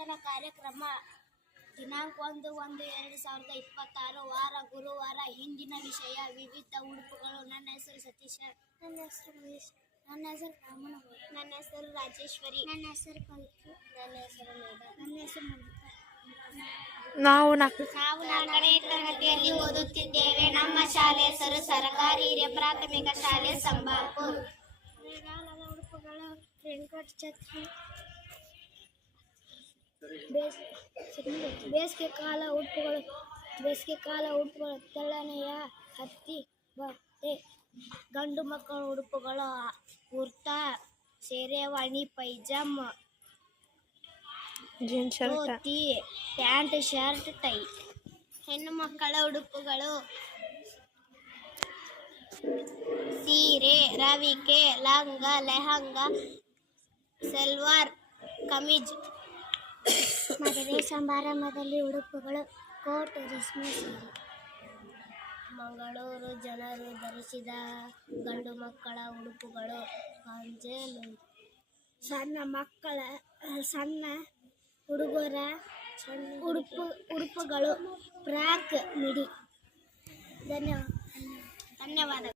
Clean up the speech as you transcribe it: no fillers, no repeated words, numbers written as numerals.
ಚಿಂತನ ಕಾರ್ಯಕ್ರಮ ದಿನಾಂಕ 1/1/2026 ವಾರ ಗುರುವಾರ. ಹಿಂದಿನ ವಿಷಯ ವಿವಿಧ ಉಡುಪುಗಳು. ನನ್ನ ಹೆಸರು ಸತೀಶ. ನನ್ನ ಹೆಸರು ಮಹೇಶ್. ನನ್ನ ಹೆಸರು ರಾಮನಗೌಡ. ನನ್ನ ಹೆಸರು ರಾಜೇಶ್ವರಿ. ನನ್ನ ಹೆಸರು ಪವಿತ್ರ. ನನ್ನ ಹೆಸರು ಮೇಘ. ನನ್ನ ಹೆಸರು ಮಲ್ಲಿಕಾ. ನಾವು 4ನೇ ತರಗತಿಯಲ್ಲಿ ಓದುತ್ತಿದ್ದೇವೆ. ನಮ್ಮ ಶಾಲೆ ಹೆಸರು ಸರ್ಕಾರಿ ಹಿರಿಯ ಪ್ರಾಥಮಿಕ ಶಾಲೆ ಸಂಬಾಪುರ್. ಮಳೆಗಾಲದ ಉಡುಪುಗಳು ರೇನ್ಕೋಟ್, ಛತ್ರಿ. ಬೇಸಿಗೆಕಾಲ ಉಡುಪುಗಳು ತೆಳ್ಳನೆಯ ಹತ್ತಿ ಬಟ್ಟೆ. ಗಂಡು ಮಕ್ಕಳ ಉಡುಪುಗಳು kurta, sherwani, pyjama, dhoti, pant, shirt, tie. ಹೆಣ್ಣು ಮಕ್ಕಳ ಉಡುಪುಗಳು ಸೀರೆ, ರವಿಕೆ, ಲಂಗ, ಲೆಹಂಗಾ, ಸಲ್ವಾರ್ ಕಮೀಜ್. ಮದುವೆ ಸಮಾರಂಭದಲ್ಲಿ ಉಡುಪುಗಳು ಕೋಟ್, ರೇಷ್ಮೆ ಸೀರೆ. ಮಂಗಳೂರು ಜನರು ಧರಿಸಿದ ಗಂಡು ಮಕ್ಕಳ ಉಡುಪುಗಳು ಪಂಚೆ, ಲುಂಗಿ. ಸಣ್ಣ ಹುಡುಗರ ಉಡುಪುಗಳು ಫ್ರಾಕ್, ಮಿಡಿ. ಧನ್ಯವಾದ.